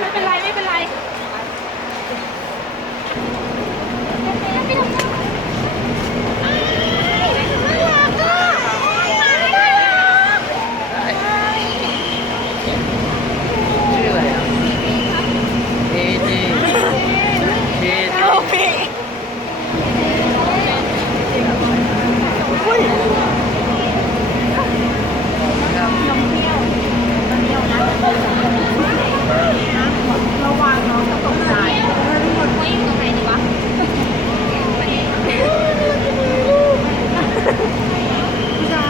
ไม่เป็นไรไม่เป็นไรชื่ออะไรอ่ะเอเจเจโอเคอุ้ย ครับ นมเปรี้ยวเปรี้ยวนะระวังน้องจะตกใจหมดวิ่งตรงไหนดีวะใช่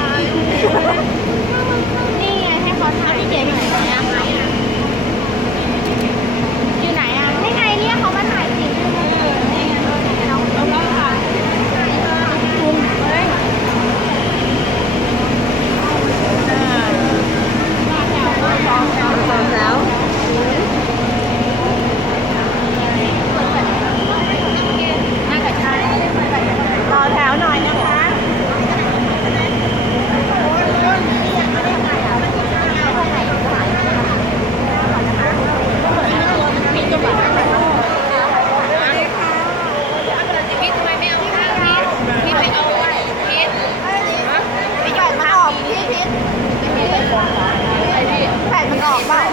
นี่ไงให้เขาถ่ายพี่เก๋อยู่ไหนอะอยู่ไหนอะนี่ไงเนี่ยเขามาถ่ายจริงนี่ไงเราถ่ายจุงเฮ้ยแล้วรอแถวหน่อยนะคะพี่ทำไมไม่เอาข้าวพี่ไปเอาพีชไปหยอดมันออกพี่พีชแผ่นมันออกบ้าง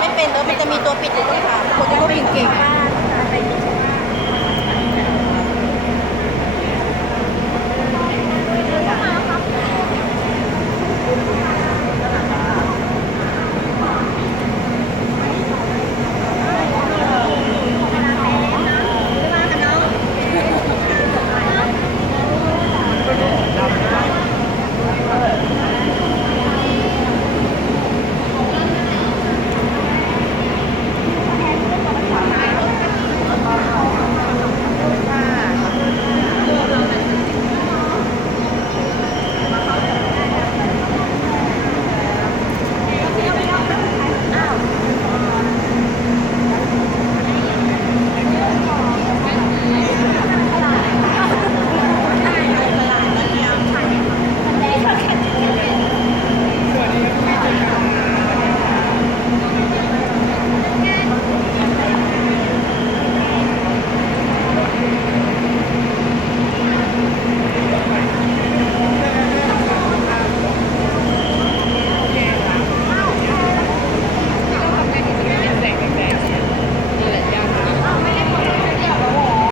ไม่เป็นแล้วมันจะมีตัวปิดอยู่ด้วยค่ะคนที่เขาปิดเก่งมาก